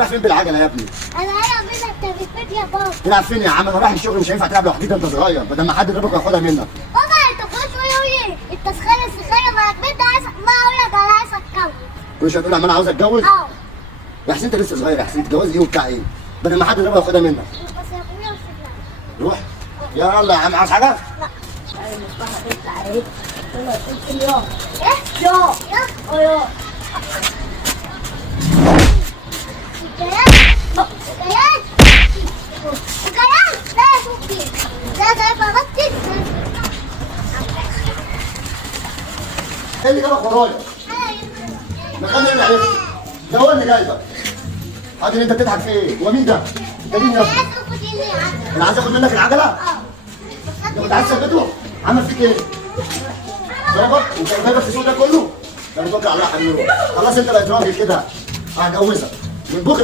رايح فين بالعجله يا ابني؟ انا هلعب منك تلفزيون يا بابا. تلعب فين يا عم؟ انا رايح الشغل، مش هينفع تلعب لوحدك، انت صغير، بدل ما حد يضربك وياخدها منك. بابا انت كل شويه قولي انت سخانه معاك بنت عايز ما اقول لك انا عايز اتجوز. كل شويه تقول عم انا عاوز اتجوز؟ اه يا حسين انت لسه صغير يا حسين، تتجوز ايه وبتاع ايه؟ بدل ما حد يضربك وياخدها منك. بس يا اخويا مش في روح يلا يا عم، عاوز حاجه؟ ايه؟ يو يو ايه اللي جابك ورايا؟ مكان اللي عرفت ده هو اللي جايبك. حاضر، انت بتضحك في ايه؟ هو مين ده؟ ده مين ده؟ انا عايز اخد منك العجله؟ انت كنت عايز تثبته؟ عمل فيك ايه؟ ضربك؟ انت جايبك في السوق ده كله؟ ده انا بكره على الله يا حبيبي. خلاص انت بقيت راجل كده، هتجوزك من بكره.